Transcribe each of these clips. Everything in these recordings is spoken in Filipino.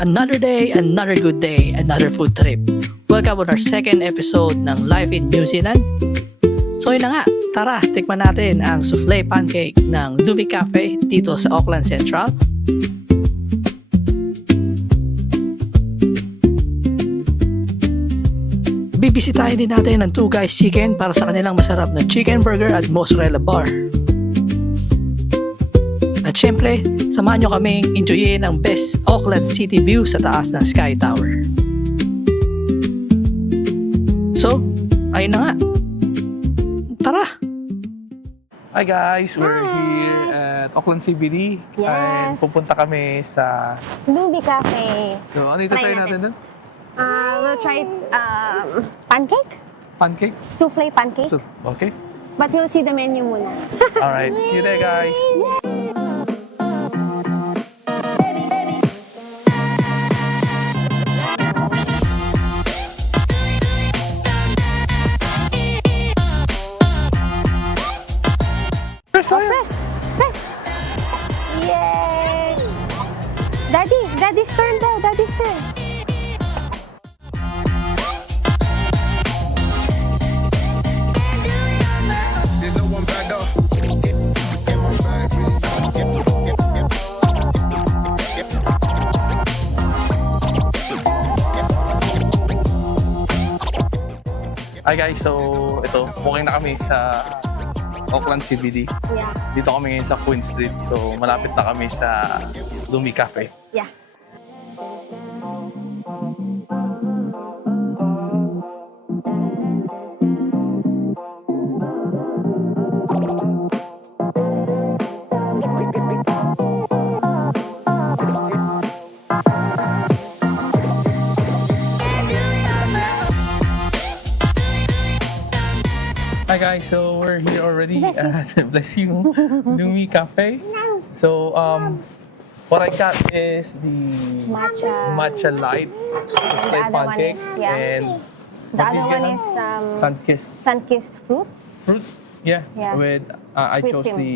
Another day, another good day, another food trip. Welcome on our second episode ng Life in New Zealand. So yun na nga, tara, tikman natin ang souffle pancake ng Lumi Cafe dito sa Auckland Central. Bibisitahin din natin ang Two Guys Chicken para sa kanilang masarap na chicken burger at mozzarella bar. At syempre, samahan nyo kaming enjoyin ang best Auckland City view sa taas ng Sky Tower. So, ayun na nga. Tara! Hi guys! We're here at Auckland CBD. Yes. And pupunta kami sa... Lumi Cafe. So, ano ito Try try natin. natin doon? We'll try pancake? Pancake? Souffle pancake. So, okay. But we'll see the menu muna. Alright, see you there guys! Oh, press! Press! Yay! Daddy's turn daw! Daddy's turn! There's no one better. Hi guys, so ito, booking na kami sa Auckland CBD. Yeah. Dito kami ngayon sa Queen Street. So malapit na kami sa Lumi Cafe. Yeah. Hi guys, so we're here already at bless you, Lumi Cafe. So what I got is the matcha light The other one pancake is, yeah. and The what did other you one get is now? sun-kissed fruits. Fruits. Yeah, Yeah. with I Whipped chose cream. the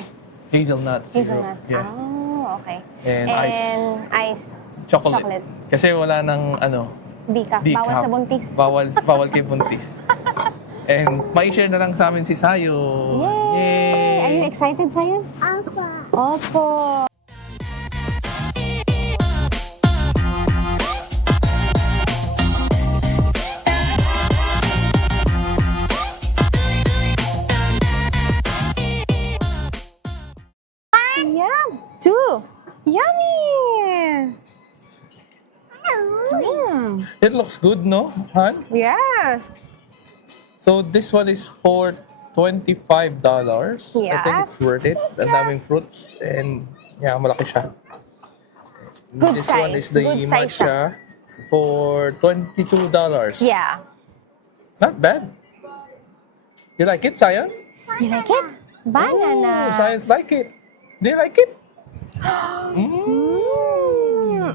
Ay. hazelnut syrup. Hazelnut. Yeah, Oh, okay. and ice chocolate. chocolate. Kasi wala nang ano, Decaf. decaf. Bawal sa buntis. Bawal kay buntis. And mai-share na lang sa amin si Sayo. Yay! Are you excited, Sayon? Opo. Yum! Two! Yummy! It looks good, no, Han? Yes! So this one is for $25. I think Yeah. it's worth it. Ang daming fruits and yeah, malaki siya. Good This one size. is the Good size matcha for $22. Yeah. Not bad. You like it, Sayan? You like it? Oh, Banana. Sayan's like it. Do you like it?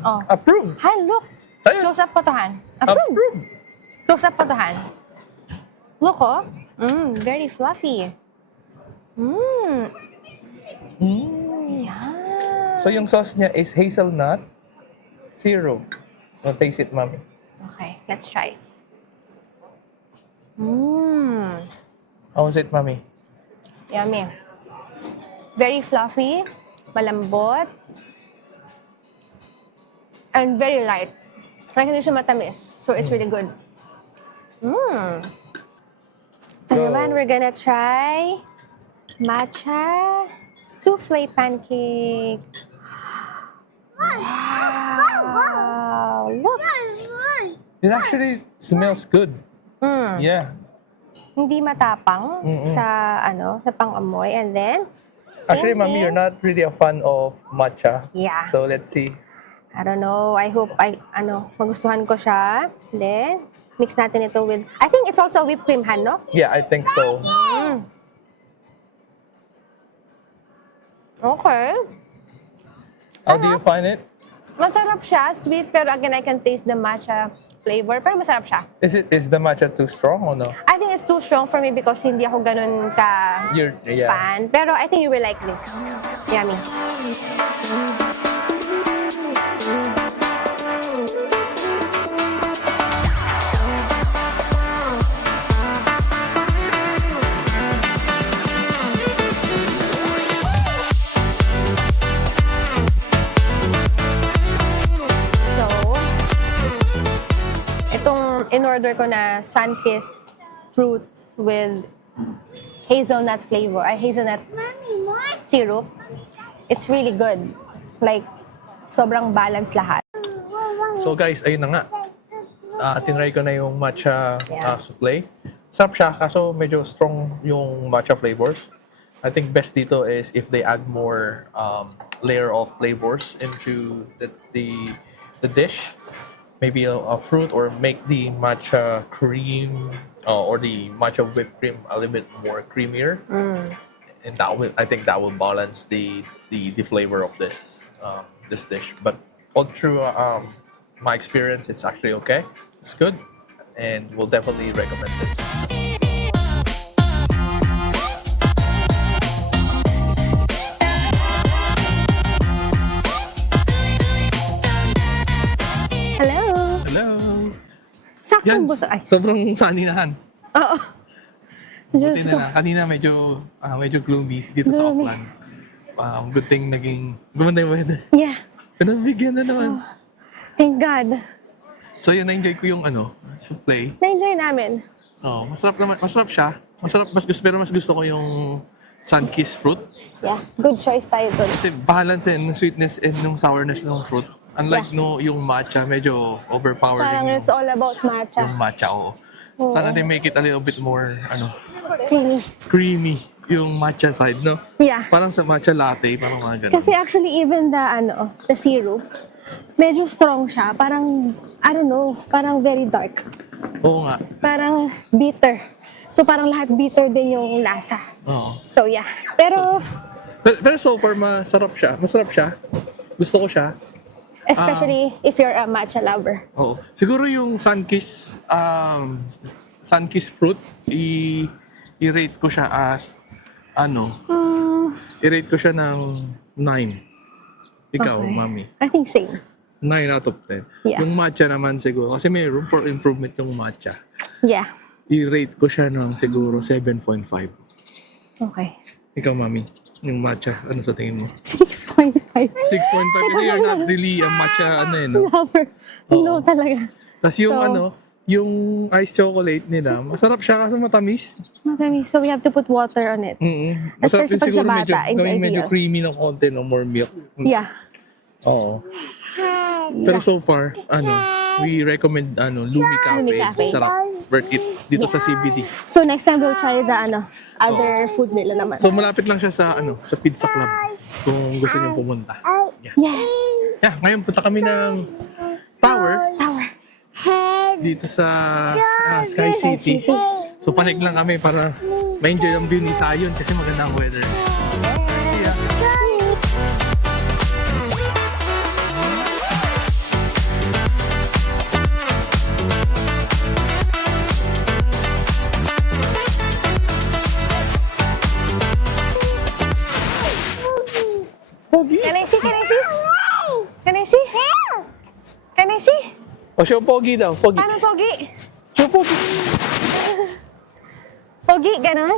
Oh. Approved. Han, look. Sayan, Close up ko to, Han. Approve. approved. Close up ko to, Han. Look, oh. Very fluffy. Mm. Yeah. So yung sauce niya is hazelnut syrup. Now taste it, mommy. Okay, let's try. How was it, mommy? Yummy. Very fluffy, malambot, and very light. Like hindi siya matamis, so it's really good. So Go. naman, we're gonna try matcha souffle pancake. Wow! Look! It actually smells good. Yeah. Hindi matapang sa sa pang-amoy, and then Actually, same mommy, thing. you're not really a fan of matcha. Yeah. So let's see. I don't know. I hope magustuhan ko siya. Then mix natin ito with, I think it's also whipped cream, Han, no? Yeah, I think so. Okay. How do you find it? Masarap siya, sweet, pero again, I can taste the matcha flavor. Pero masarap siya. Is the matcha too strong or no? I think it's too strong for me because hindi ako ganun ka Yeah. fan. Pero I think you will like this. Yummy. So, itong in-order ko na sun-kissed fruits with hazelnut flavor, ay hazelnut syrup. It's really good. Like, sobrang balanced lahat. So guys, ayun na nga. Tinry ko na yung matcha Yeah. souffle. Sarap siya, kaso medyo strong yung matcha flavors. I think best dito is if they add more layer of flavors into the dish. Maybe a fruit or make the matcha cream or the matcha whipped cream a little bit more creamier. And I think that will balance the flavor of this dish. But all through my experience, it's actually okay. It's good, and we'll definitely recommend this. Hello! Hello. Saktong buso. Ay, Sobrang saninahan. oo. Buti Diyos na ko. lang. Kanina medyo gloomy dito sa Gloomy. Auckland. Good thing naging gumanda yung weather. Yeah. Pinabigyan na naman. Thank God. So yun, na-enjoy ko yung souffle. Na-enjoy namin. Oh, masarap naman. Masarap siya. Masarap, pero mas gusto ko yung sun-kissed fruit. Yeah. Good choice tayo dun. Kasi balance and sweetness and yung sourness ng fruit. Unlike yung matcha, medyo overpowering Parang it's all about matcha. yung matcha. Oo. Sana they make it a little bit more Really. creamy yung matcha side, no? Yeah. Parang sa matcha latte, parang mga ganun. Kasi actually even the syrup, medyo strong siya. Parang, I don't know, parang very dark. Oo nga. Parang bitter. So parang lahat bitter din yung lasa. Oo. So yeah. Pero, Pero so far, masarap siya. Masarap siya. Gusto ko siya. especially if you're a matcha lover. Oo. Siguro yung sun-kissed fruit, i-rate ko siya as, i-rate ko siya ng 9. Ikaw, Okay. mami. I think same. 9 out of 10. Yeah. Yung matcha naman siguro, kasi may room for improvement yung matcha. Yeah. I-rate ko siya ng siguro 7.5. Okay. Ikaw, mami. Yung matcha, ano sa tingin mo? 6.5. 6.5 kasi you're not really a matcha, no? Lover. Oo. No talaga. Tapos yung So- yung ice chocolate nila, masarap siya kasi matamis. Matamis. So we have to put water on it. Masarap Especially din pag siguro sa medyo, bata, it's gawing medyo ideal. creamy ng konti, no? More milk. Yeah. Oo. Pero so far, we recommend Lumi Lumi Cafe. Cafe. Sarap. Worth it. Dito sa CBD. So next time we'll try the other food nila naman. So malapit lang siya sa sa Pizza Club kung gusto niyo pumunta. Yes. Yeah, ngayon punta kami ng Tower Tower. dito sa Sky City. So panik lang kami para ma-enjoy ang view ni Zion kasi maganda ang weather. See ya. Pogi. Can I see? Can I see? Can I see? Can I see? O siya pogi daw, pogi. Paano pogi? Siya pogi. Pogi, ganon?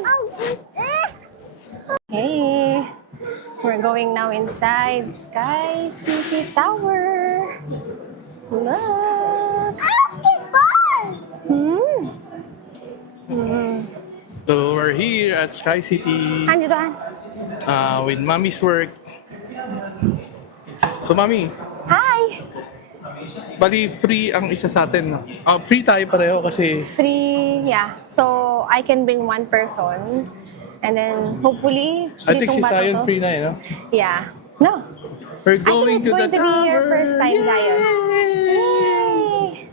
Hey. We're going now inside Sky City Tower. Look. So we're here at Sky City Andito with Mommy's work. So Mommy, Hi! bali free ang isa sa atin. Free tayo pareho kasi Free, yeah. So, I can bring one person. And then, hopefully, I think si ditong bata Zion to. free na no? Yeah. No. We're I think going it's to going the to be your tower. first time, Zion. Yay!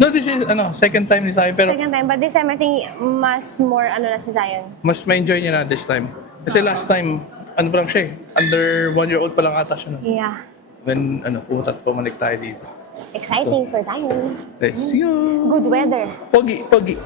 No, this is second time ni Zion pero Second time. But this time, I think mas more na si Zion. mas ma-enjoy niya na this time. Kasi last time, pa lang siya under 1-year-old pa lang ata siya. No? Yeah. When pumalik tayo dito. Exciting for Zion. Let's go! Good weather. Pogi, pogi.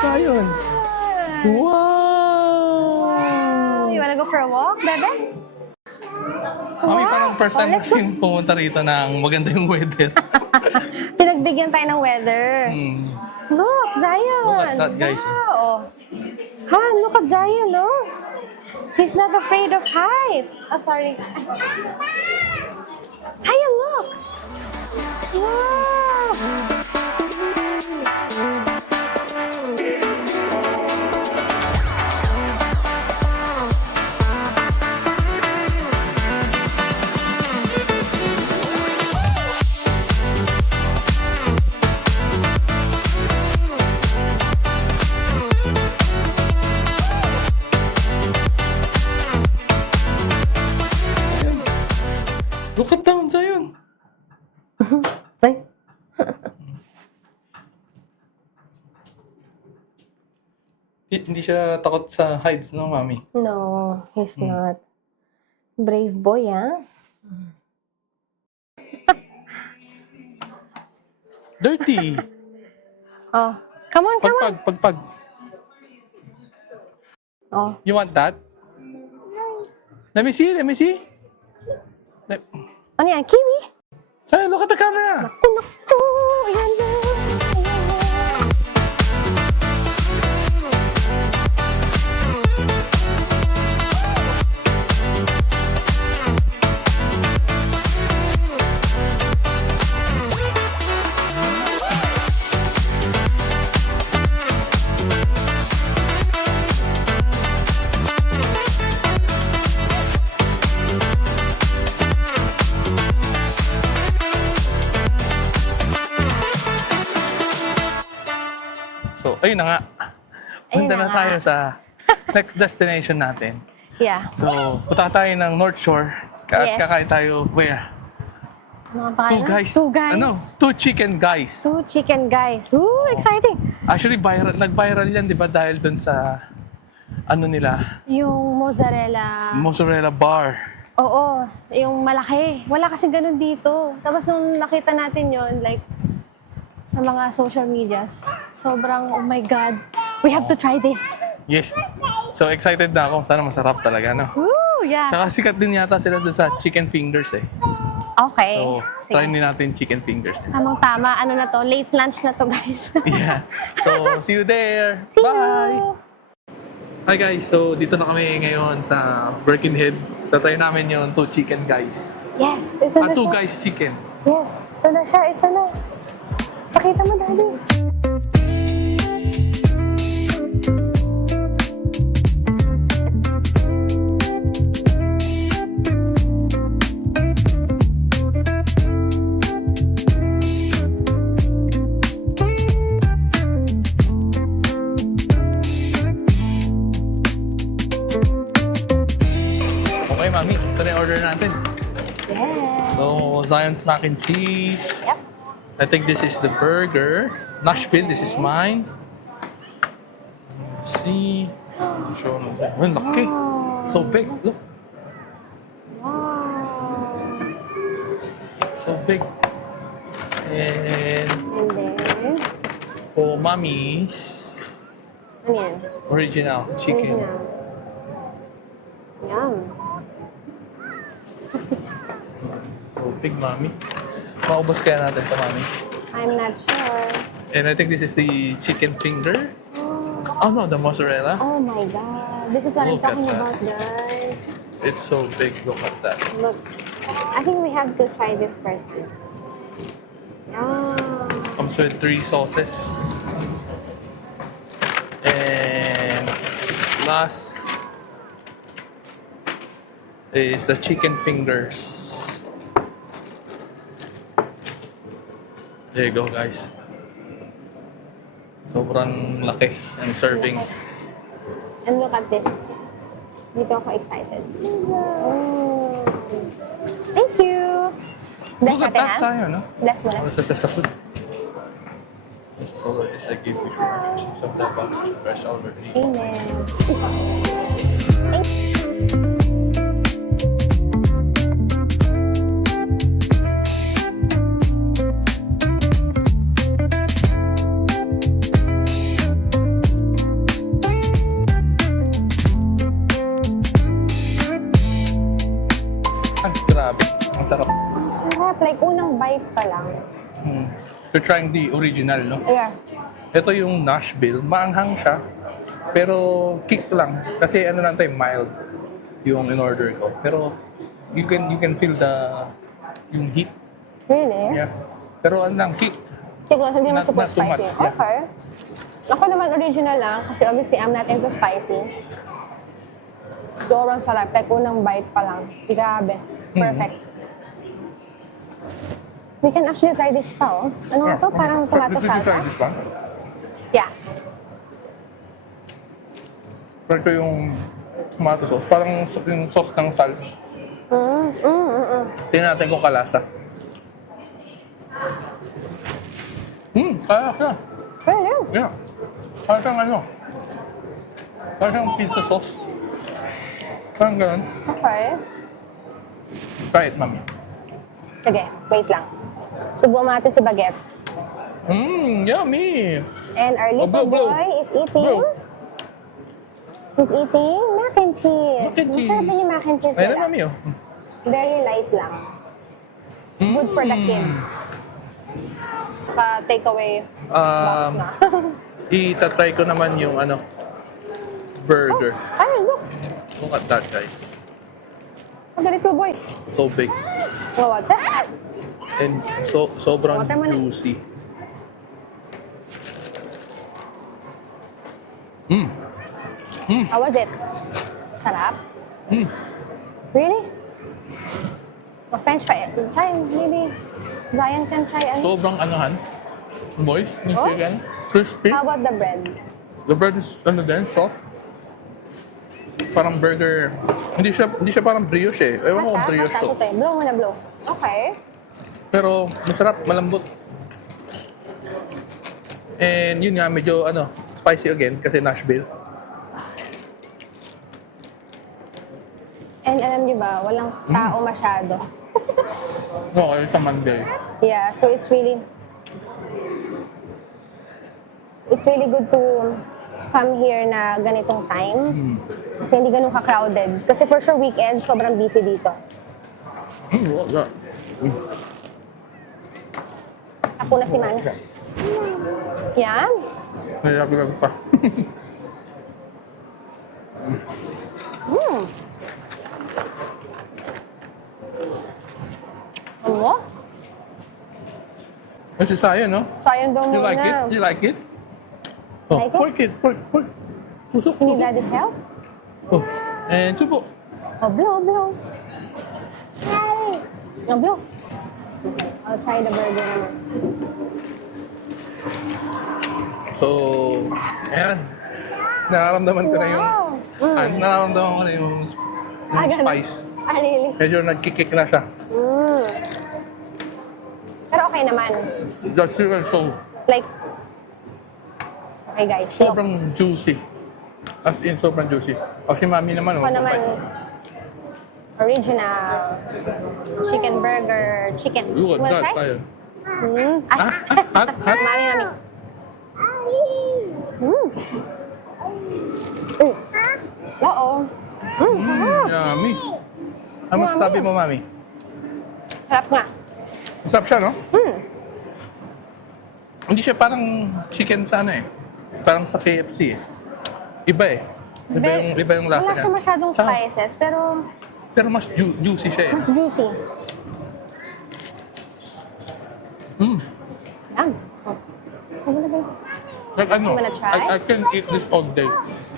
Zion. Wow! You wanna go for a walk, bebe? Mami, parang first time let's go. natin pumunta rito ng maganda yung weather. Pinagbigyan tayo ng weather. Hmm. Look, Zion! Look at that, guys. Wow! Han, look at Zion, no? He's not afraid of heights. Oh, sorry. Zion, look! Wow! Look at down, Zion. Ay, Hindi siya takot sa heights, no, Mami? no, he's not. Brave boy, ah. Dirty. Oh, come on, come on. Pagpag. Oh, You want that? Let me see. ano yan? Kiwi? Zion, look at the camera. Naku, ayan na. Ayan na. So, ayun na nga. Punta Ayun na na nga. tayo sa next destination natin. Yeah. So, punta tayo ng North Shore. Yes. Kakain tayo, where? Ano ang pangalan? Two guys. Two guys. Ano? Two chicken guys. Two chicken guys. Ooh, exciting. Actually, nag-viral yan, di ba? Dahil dun sa, ano nila, Yung mozzarella. mozzarella bar. Oo, yung malaki. Wala kasi ganun dito. Tapos nung nakita natin yon like, sa mga social medias, sobrang, oh my God, we have to try this. Yes. So, excited na ako. Sana masarap talaga, no? Woo, yeah. Tsaka sikat din yata sila dun sa chicken fingers, eh. Okay. So, Sige. try din natin chicken fingers. Tamang-tama. Ano na to? Late lunch na to, guys. Yeah. So, see you there. See Bye! you. Hi guys, so dito na kami ngayon sa Birkenhead. Tatry namin yung two chicken guys. Yes, ito na Two siya. guys chicken. Yes, ito na siya. Ito na. Pakita mo, Daddy. Okay, mami. Ito na yung order natin. Yes. So, Zion's mac and cheese. Yep. I think this is the burger. Nashville, this is mine. Let's see. Show them. Oh, laki. So big. Look. Wow. So big. And And then, for mommy's ano yan? original chicken. Original. Yum. So big, mommy. Maubos kaya natin ito, mommy. I'm not sure. And I think this is the chicken finger. Oh no, the mozzarella. Oh my God. This is what Look I'm talking at that. about, guys. It's so big. Look at that. Look. I think we have to try this first. Yum. Comes with 3 sauces. And last is the chicken fingers. There you go, guys. Sobrang laki ang serving. And look at this. Dito ako excited. Oh. Thank you. Bless Look at natin, that, ha? Zion, no? Bless mo na. Let's test the food. This is all this I give you for breakfast. Some type of fresh already. Amen. you're trying the original, no? Yeah. Ito yung Nashville, maanghang siya, pero kick lang. Kasi ano lang tayo, mild yung in-order ko. Pero you can feel yung heat. Really? Yeah. Pero ano lang, kick. Tignan, hindi mo Not- super not too much, spicy. yeah. Okay. Ako naman original lang kasi obviously I'm not into spicy. Sobrang sarap. Like unang bite pa lang. Grabe. Perfect. We can actually try this pa, oh. Ano nga to? Parang tomato Did you try salsa? this one? Yeah. Try ko yung tomato sauce. Parang yung sauce ng salsa. Tingnan natin kung kalasa. Kaya siya. Really? Yeah. Parang siyang ano. Parang siyang pizza sauce. Parang ganun. Okay. Try it, mami. Sige, wait lang. Subukan natin si Baguette. Yummy! And our little blow. boy is eating. Blow. He's eating mac and cheese. Mac and cheese. Masarap din yung mac and cheese Ayun nila. na, mami, oh. Very light lang. Good for the kids. Take away box na. Itatry ko naman yung ano, burger. Ay, look. Look at that, guys. Ang little boy. So big. Oh, what's that? And sobrang Watermelon. juicy. How was it? Sarap? Mm. Really? A French fry. Try, maybe Zion can try. Sobrang anuhan. Moist, yung Oh. chicken. Crispy. How about the bread? The bread is ano din, soft. Parang burger. Hindi siya parang brioche eh. Ewan ko kung brioche to. Ito. Blow mo na blow. Okay. Pero masarap, malambot. And yun nga, medyo ano, spicy again kasi Nashville. And alam niyo ba, walang tao masyado. Oo, it's a Monday. Yeah, so it's really good to come here na ganitong time. Kasi hindi ganun ka-crowded. Kasi for sure weekend, sobrang busy dito. What's that? Ako na si Mami. Yan. Nayaglag pa. Ano? Kasi sayo, no? Sayang daw You muna. like it? You like it? Oh, Like it? pork it. Pork. Tusok, You need tusok. daddy's help? Oh. And subo. Oh, blow. No, blow. I'll try the burger naman. So, ayan. Nararamdaman ko na yung Wow. nararamdaman ko na yung Ganun. spice. Ah, really? Medyo nagkikik na siya. Pero okay naman. The chicken so Like, okay guys, look. sobrang juicy. As in, sobrang juicy. O si mami naman, Ako naman, original chicken burger, chicken. Look at Wanna that, try? sayo. Hot. Mami. Oo. Sarap. Yummy. Ano masasabi mo, mami? Sarap nga. Masarap siya, no? Hindi siya parang chicken sa ano eh. Parang sa KFC eh. Iba eh. Iba yung lasa Wala niya. siya masyadong Saka- spices, pero Pero mas juicy siya eh. mas juicy. Yum. Oh. Ano na ba? Like ano, You wanna try? I can eat this all day.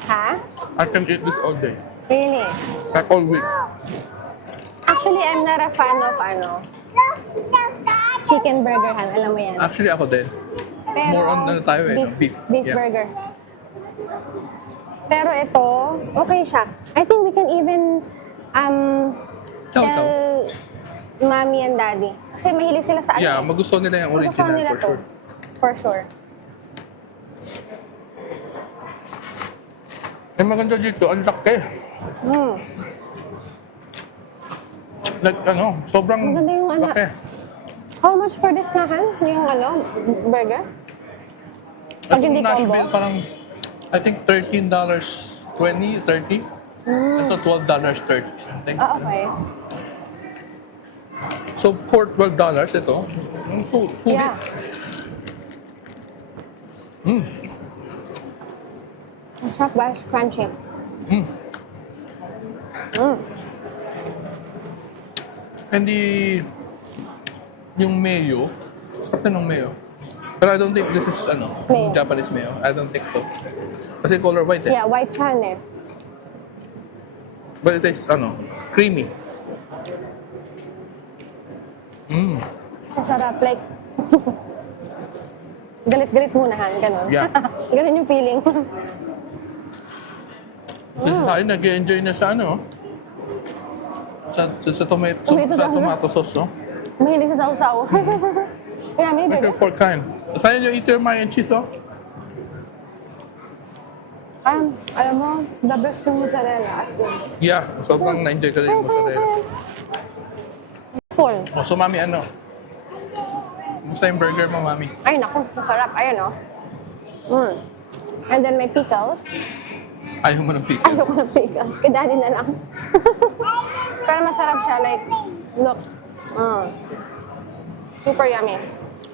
Ha? I can eat this all day. Really? Like all week. Actually, I'm not a fan of chicken burger, Han. Alam mo yan. Actually, ako din. Pero, More on ano tayo eh, beef. Beef Yeah. burger. Pero ito, okay siya. I think we can even Chow tell chow. mommy and daddy. Kasi mahilig sila sa ano. Yeah, eh. magustuhan nila yung Magustuhan original nila for to. sure. For sure. Yung maganda dito, ang laki. Like ano, sobrang Maganda yung ano. laki. How much for this na, Han? Yung burger? Pag Itong hindi Nashville, combo? parang, I think $13.20, 30. Ito $12.30 something. Ah, okay. So for $12, ito, so, sulit. Yeah. Mm. Ang sarap guys, crunchy. Mm. Mm. Hindi yung mayo. Sarap na ng mayo. Pero I don't think this is Mayo. Japanese mayo. I don't think so. Kasi color white eh. Yeah, white chan eh. But it tastes creamy. Mm. Ang sarap, like, galit-galit muna han, ganun. Yeah. Ganun yung feeling. Kasi tayo nag-enjoy na sa sa tomato sauce, no? Mahilig sa sausaw. Kaya may What's baby. your favorite kind? Saan nyo eat your mac and cheese, oh? Alam mo, the best yung mozzarella. As in. Yeah, sobrang na-enjoy ko rin yung mozzarella. Full. Oh, so mami, Gusto yung burger mo, mami? Ay, naku, masarap. Ayan, oh. Mm. And then may pickles. Ayaw mo ng pickle. Ayoko ng pickles. Kay daddy na lang. Pero masarap siya. Like, look. Mm. Super yummy.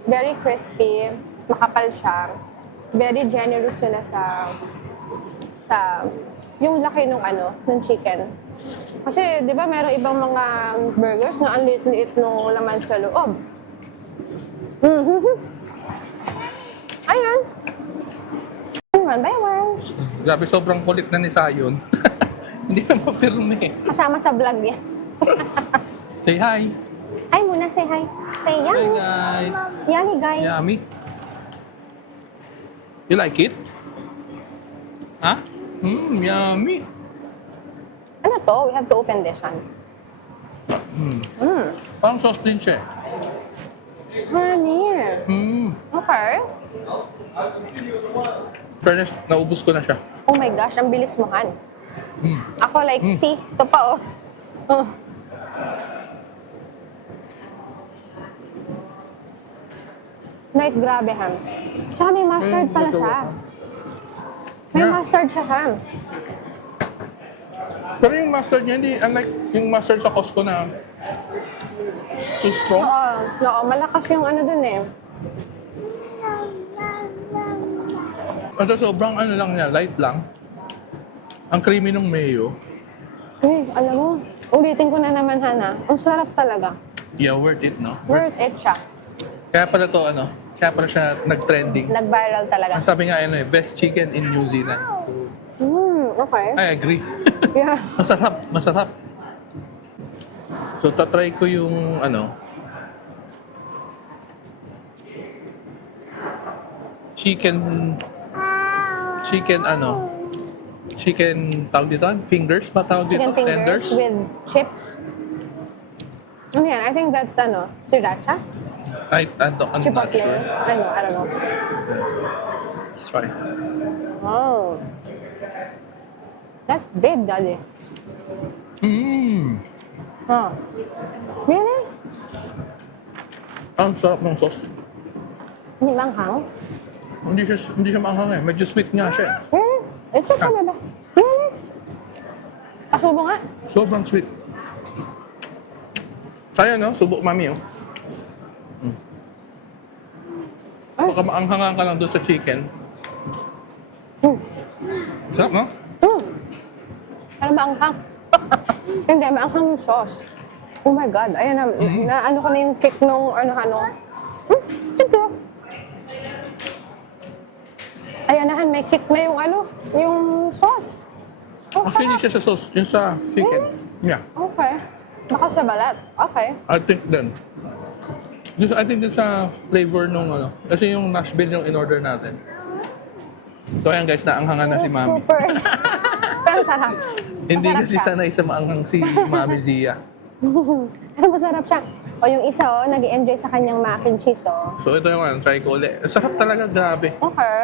Very crispy. Makapal siya. Very generous sila sa yung laki nung nung chicken. Kasi, di ba, meron ibang mga burgers na ang liit-liit nung laman sa loob. Ayan. One by one. Grabe, sobrang kulit na ni Sayon. Hindi na mapirme. Kasama sa vlog niya. Say hi. Ay, muna say hi. Say Hi, yummy. guys. Yummy, guys. Yummy. You like it? Huh? Yummy. Ano to? We have to open this one. Parang sauce din siya. Honey. Okay. Fairness, naubos ko na siya. Oh my gosh, ang bilis mo, Han. Ako like, see, ito pa, oh. Oh. Like, grabe, Han. Tsaka may mustard pala siya. May Yeah. mustard siya, Han. Pero yung mustard niya, hindi, unlike yung mustard sa Costco na too strong. Oo, malakas yung dun eh. Ito sobrang lang niya, light lang. Ang creamy ng mayo. Uy, alam mo, ulitin ko na naman, Hana. Ang sarap talaga. Yeah, worth it, no? Worth it siya. Kaya pala to, kaya pala siya nag-trending. Nag-viral talaga. Ang sabi nga, best chicken in New Zealand. So, Okay. I agree. Yeah. Masarap, masarap. So, tatry ko yung, chicken, tawag dito? Fingers ba tawag dito? Chicken fingers with chips. Ano yan? I think that's, sriracha? I'm not Chipotle? sure. I don't know. Let's try. Oh. That's big, Daddy. Huh. Really? Ang sarap ng sauce. Hindi manghang? Hindi siya maanghang eh. Medyo sweet nga siya. Really? Ito ka ba? Really? Pasubo nga. Sobrang sweet. Sayang, no? Subok mami, oh. Baka maanghangan ka lang doon sa chicken. Sarap, no? Parang maanghang. Hindi, maanghang yung sauce. Oh my God. Ayan na, ko na yung kick nung Ito. Ayan na, may kick na yung yung sauce. Oh, Actually, siya sa sauce. Yung sa chicken. Yeah. okay. Baka sa balat. Okay. I think then. I think din sa flavor nung Kasi yung Nashville yung in-order natin. So ayan guys, naanghangan na si Mami. Super. Pero sarap. Hindi Masarap kasi siya. sanay sa maanghang si Mami Zia. Ano masarap siya? O yung isa, nag-enjoy sa kanyang mac and cheese, So ito yung try ko ulit. Sarap talaga, grabe. Okay.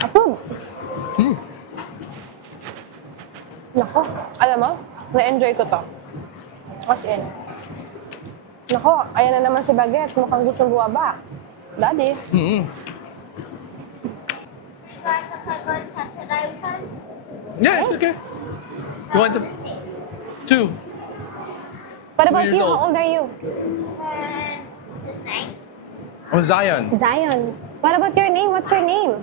Approve. Nako, alam mo, na-enjoy ko to. As in. Nako, ayan na naman si Baguette. Mukhang gustong buwaba. Daddy. Yeah, it's okay. You want to? 2. What about 2 years you? old. How old are you? The same. Oh, Zion. Zion. What about your name? What's your name?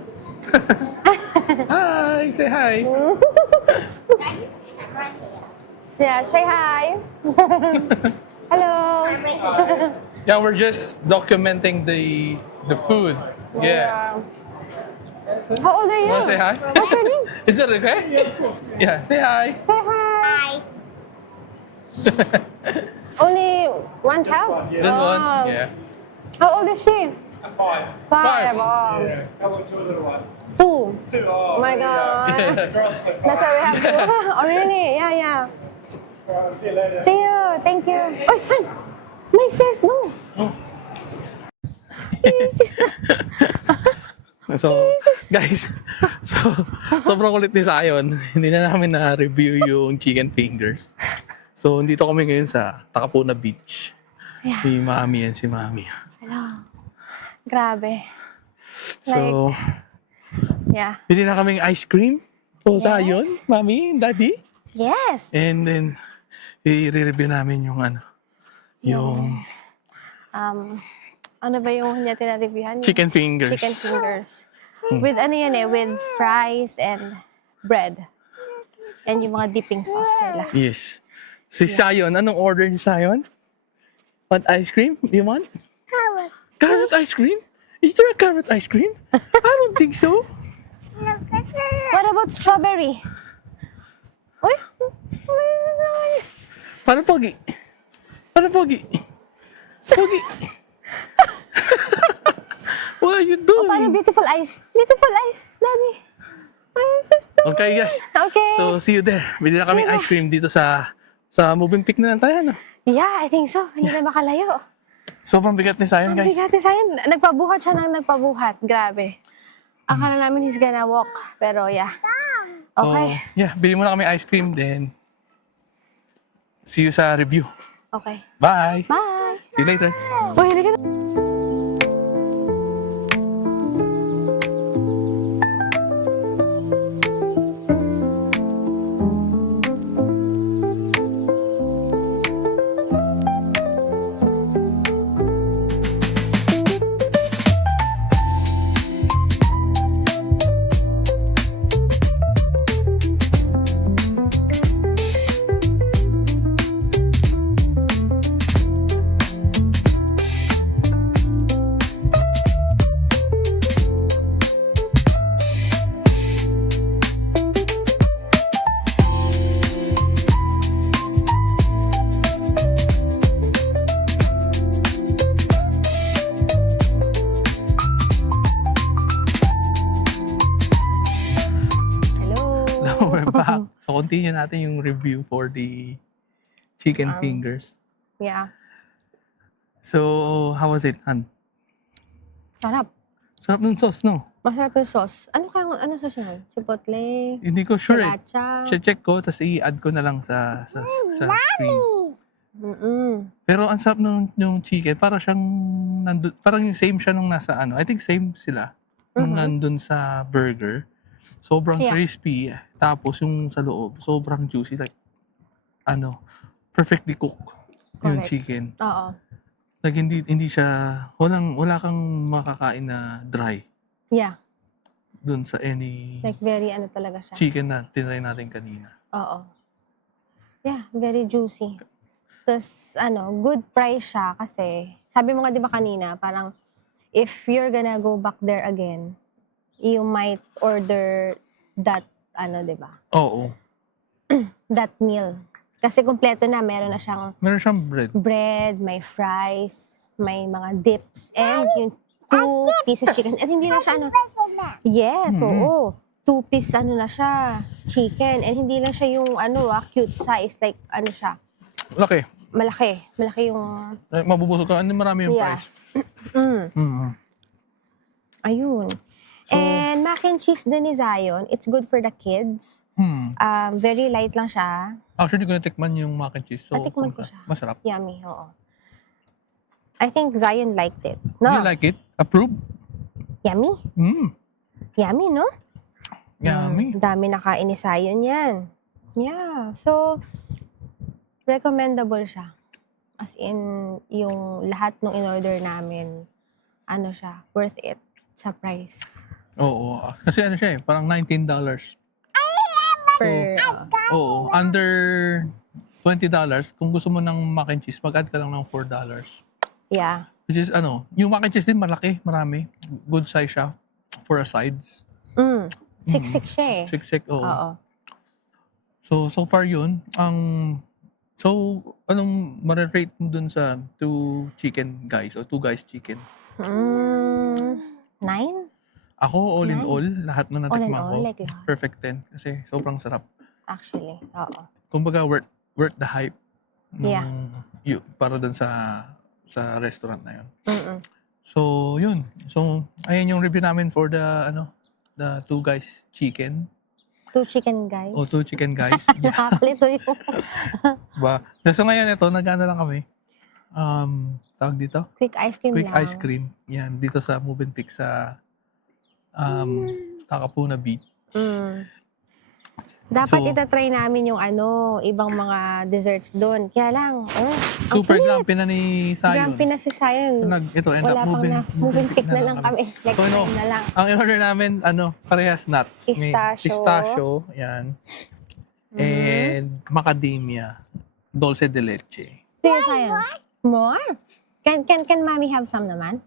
Hi, say hi. Yeah, say hi. Hello. Yeah, we're just documenting the food. Yeah. How old are you? Wanna say hi? What's your name? Is that okay? Yeah, say hi. Say hi. Only one child? This one. Oh. Yeah. How old is she? 5. Five. Five. Oh. Yeah. How about your little one? 2. 2. Oh my God. Yeah. Grown so That's far. why we have to. Oh, really? Yeah, yeah. Alright, I'll see you later. See you. Thank you. Oh, Han. May stairs, no. So, guys, sobrang kulit ni Zion. Hindi na namin na-review yung chicken fingers. So, dito kami ngayon sa Takapuna Beach. Yeah. Si Mami and si Mami. Hello. Grabe. So, Yeah. pili na kaming ice cream. So, Yes. Zion, Mami, Daddy. Yes. And then, i-review namin yung yung Ano ba yung niya tinareviewhan? chicken fingers. Chicken fingers. With ano yan with fries and bread. And yung mga dipping sauce nila. Yes. Si Zion, anong order ni Zion? Want ice cream? You want? Carrot. Carrot ice cream? Is there a carrot ice cream? I don't think so. What about strawberry? Uy! Paano pogi? Paano pogi? Pogi! What are you doing? Paano beautiful eyes? Beautiful eyes, Daddy. Ay, so stupid. Okay guys, Okay. so see you there. Bili na kami See you. ice cream dito sa moving pic na lang tayo. No? Yeah, I think so. Hindi na makalayo. Sobrang bigat ni Zion Ang guys. bigat sa'yo. Nagpabuhat siya ng nagpabuhat. Grabe. Akala namin he's gonna walk. Pero yeah. So, Okay. yeah, bili muna kami ice cream then see you sa review. Okay. Bye! Bye! See you later. Uy, hindi ka na. Hello. So, we're back. So, continue natin yung review for the chicken fingers. Yeah. So, how was it, Han? Sarap. Sarap ng sauce, no? Masarap yung sauce. Ano sauce yan? Chipotle? Hindi ko sure eh. Sriracha? Check ko, tapos i-add ko na lang sa screen. Mm-mm. Pero ang sarap ng chicken, parang siyang parang yung same siya nung nasa ano. I think same sila nung nandun sa burger. Sobrang Yeah. crispy. Tapos yung sa loob, sobrang juicy. Like, perfectly cooked yung Correct. chicken. Oo. Like, hindi siya, wala kang makakain na dry Yeah. dun sa any Like very ano talaga siya. chicken na tinry natin kanina. Oo. Yeah, very juicy. Tapos, good price siya kasi, sabi mo nga di ba kanina, parang, if you're gonna go back there again, you might order that, di ba? Oo. That meal. Kasi kumpleto na, meron na siyang Meron siyang bread. bread, may fries, may mga dips, and yung 2 pieces chicken. At hindi na siya Yes, oo. 2 piece na siya, chicken. And hindi lang siya yung cute size. Like, siya, Laki. malaki. Malaki yung, Mabubusog ka. Marami yung Yeah. price. mm, ayun. So- And mac and cheese din ni Zion, it's good for the kids. Very light lang siya. Actually, ko natikman yung mac and cheese. So, Natikman ko siya. Masarap. Yummy, oo. I think Zion liked it. Do No? you like it? Approve? Yummy? Yummy, no? Yummy. Dami nakain ni Zion yan. Yeah. So, recommendable siya. As in, yung lahat ng in-order namin, ano siya, worth it sa price. Oo. Kasi ano siya eh, parang $19. Per, Oo. Under $20, kung gusto mo ng mac and cheese, mag-add ka lang ng $4. yeah. Which is ano, yung mac and cheese din malaki, marami. Good size siya for a sides. Siksik siya eh. Siksik, oo. Oo. So far yun. Anong ma-rate mo dun sa 2 chicken guys o 2 guys chicken? 9? Ako, all in Nine. all, lahat na All in natikman ko, all, like, perfect 10. Kasi sobrang sarap. actually, oo. Kumbaga, worth the hype. Yeah. Para dun sa restaurant na yun. Mm-mm. So, yun. So, ayan yung review namin for the 2 guys chicken. 2 chicken guys. O 2 chicken guys. Yeah. Nakaplito yung Diba? So, ngayon ito, nag-ano lang kami. Tawag dito? quick ice cream Quick lang. ice cream. Yan, dito sa Move and Pick sa Takapuna Beach. Dapat So- itatry namin yung ibang mga desserts doon. Kaya lang, Super grumpy na ni Sayon. Grabe na si Sayon. Ito, end Wala up pang moving pick na lang kami. Next So, time na lang. Ang in-order namin, parehas nuts. May Pistachio. pistachio, yan. And macadamia. Dulce de leche. Dear Sayon. More? Can mommy have some naman?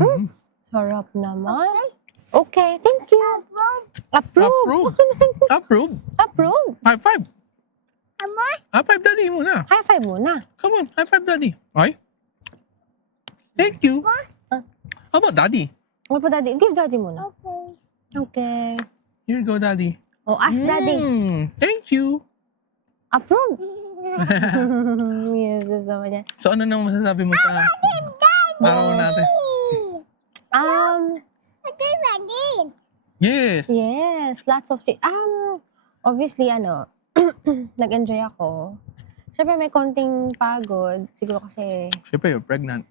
Mhm. Sarap naman. Okay, thank you. Approve. Approve. Approve. Approve. High five. High five daddy muna. High five muna. Come on, high five daddy. Okay? Thank you. How about daddy? Ano pa daddy? Give daddy muna. Okay. Here you go, daddy. Oh, ask daddy. Thank you. Approve. Yes, gusto mo yan. So, ano nang masasabi mo sa araw natin? Yes. Yes, lots of obviously nag-enjoy ako. Siyempre may konting pagod, siguro kasi Siyempre, you're pregnant.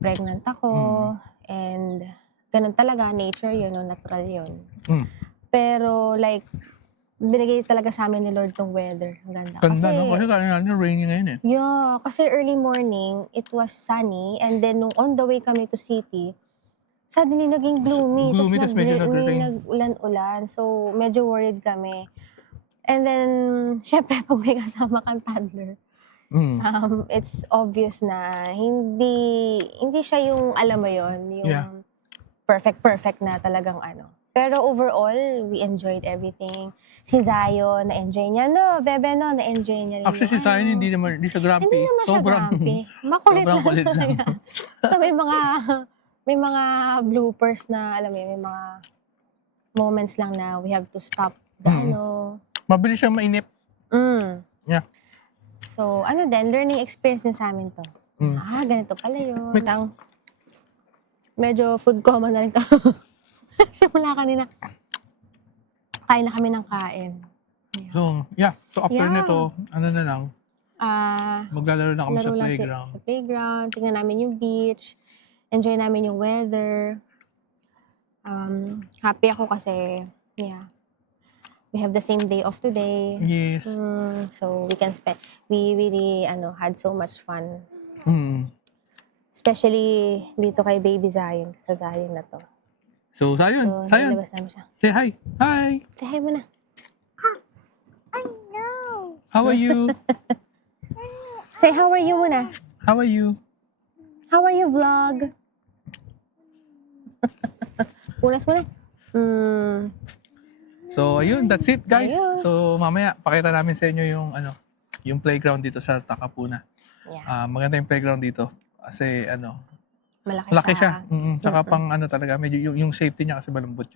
pregnant ako and ganun talaga, nature yun, natural yun. Mm. Pero like, binigay talaga sa amin ni Lord tong weather. Ang ganda. Ganda, no? Kasi kaya natin rainy ngayon eh. Yeah, kasi early morning, it was sunny and then nung on the way kami to city, suddenly naging gloomy. Gloomy, tas medyo nag-rain. Nag-ulan-ulan. So, medyo worried kami. And then, syempre, pag may kasama kang toddler, it's obvious na hindi siya yung, alam mo yon yung Yeah. perfect na talagang Pero overall, we enjoyed everything. Si Zion, na-enjoy niya. No, Bebe, no, na-enjoy niya. rin Actually, si yung, Zion hindi siya grumpy. Hindi naman siya grumpy. Makulit sobrang kulit lang. talaga. So, may mga bloopers na, alam mo yun, may mga moments lang na we have to stop the Mabilis siyang mainip. Yeah. So, learning experience din sa amin to. Ganito pala yun. Wait. Medyo food coma na rin to. Simula kanina, kain na kami ng kain. So, yeah. So, after Yeah. nito, na lang, maglalaro na kami sa Laro lang playground. sa playground, tingnan namin yung beach, enjoy namin yung weather. Happy ako kasi, we have the same day off today. Yes. So we really had so much fun. Especially dito kay Baby Zion, sa Zion na to. So, Zion. So, Zion. nalabas namin siya. Say hi. Hi. Say hi muna. How are you? Say how are you muna. How are you? How are you, vlog? Punas muna. So, ayun. That's it, guys. Ayun. So, mamaya, pakita namin sa inyo yung playground dito sa Takapuna. Yeah. Maganda yung playground dito. Kasi, Malaki siya. Saka pang talaga, medyo yung safety niya kasi malambot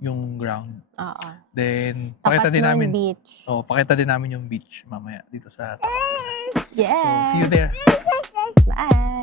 yung ground. Oo. Then, Tapat pakita din nun, namin. beach. Pakita din namin yung beach mamaya dito sa Takapuna. So, Yeah. see you there. Bye.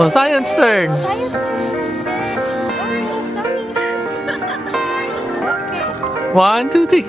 Oh, science turn. Science. Snorri. Okay. 1, 2, 3.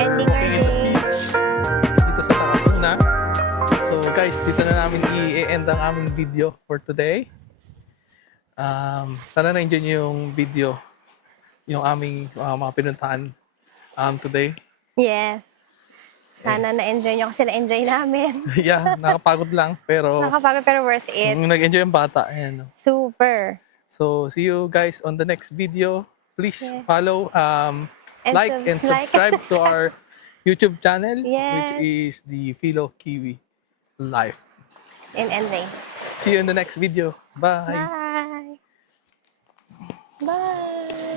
Ending our Walking in the day. beach dito sa Takapuna. So guys, dito na namin i-end ang aming video for today. Sana na-enjoy nyo yung video, yung aming mga pinuntahan today. Yes. Sana na-enjoy nyo kasi na-enjoy namin. Yeah, nakapagod lang pero Nakapagod pero worth it. nag-enjoy ang bata. Ayan. Super. So see you guys on the next video. Please Yeah. follow, And like and subscribe to our YouTube channel, which Yes. is the Philo Kiwi Life. In Envy. See you in the next video. Bye. Bye. Bye.